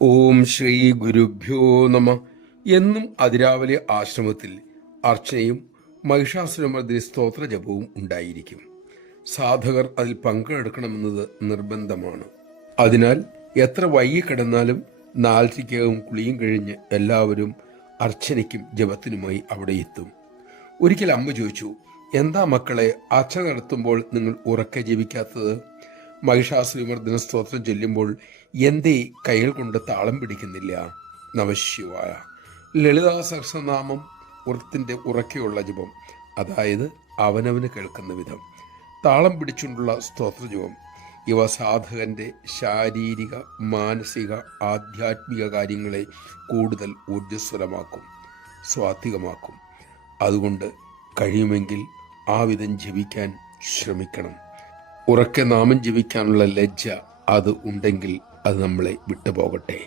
ഓം ശ്രീ ഗുരുഭ്യോ നമ. എന്നും അതിരാവിലെ ആശ്രമത്തിൽ അർച്ചനയും മഹിഷാസുരമർദ്ദിനി സ്തോത്ര ജപവും ഉണ്ടായിരിക്കും. സാധകർ അതിൽ പങ്കെടുക്കണമെന്നത് നിർബന്ധമാണ്. അതിനാൽ എത്ര വൈകി കിടന്നാലും 4:30 കുളിയും കഴിഞ്ഞ് എല്ലാവരും അർച്ചനയ്ക്കും ജപത്തിനുമായി അവിടെ എത്തും. ഒരിക്കൽ അമ്മ ചോദിച്ചു, എന്താ മക്കളെ, അർച്ചന നടത്തുമ്പോൾ നിങ്ങൾ ഉറക്കെ ജപിക്കാത്തത്? മഹിഷാസുരമർദ്ദിനി സ്തോത്രം ചൊല്ലുമ്പോൾ എന്തേ കൈകൾ കൊണ്ട് താളം പിടിക്കുന്നില്ല? നമഃശിവായ. ലളിതാ സഹസ്രനാമം ഉറത്തിന്റെ ഉറക്കെയുള്ള ജപം, അതായത് അവനവന് കേൾക്കുന്ന വിധം താളം പിടിച്ചുകൊണ്ടുള്ള സ്തോത്രജപം, ഇവ സാധകന്റെ ശാരീരിക, മാനസിക, ആധ്യാത്മിക കാര്യങ്ങളെ കൂടുതൽ ഊർജ്ജസ്വലമാക്കും, സ്വാത്വികമാക്കും. അതുകൊണ്ട് കഴിയുമെങ്കിൽ ആ വിധം ജപിക്കാൻ ശ്രമിക്കണം. ഉറക്കെ നാമം ജപിക്കാനുള്ള ലജ്ജ അത് ഉണ്ടെങ്കിൽ അത് നമ്മളെ വിട്ടുപോകട്ടെ.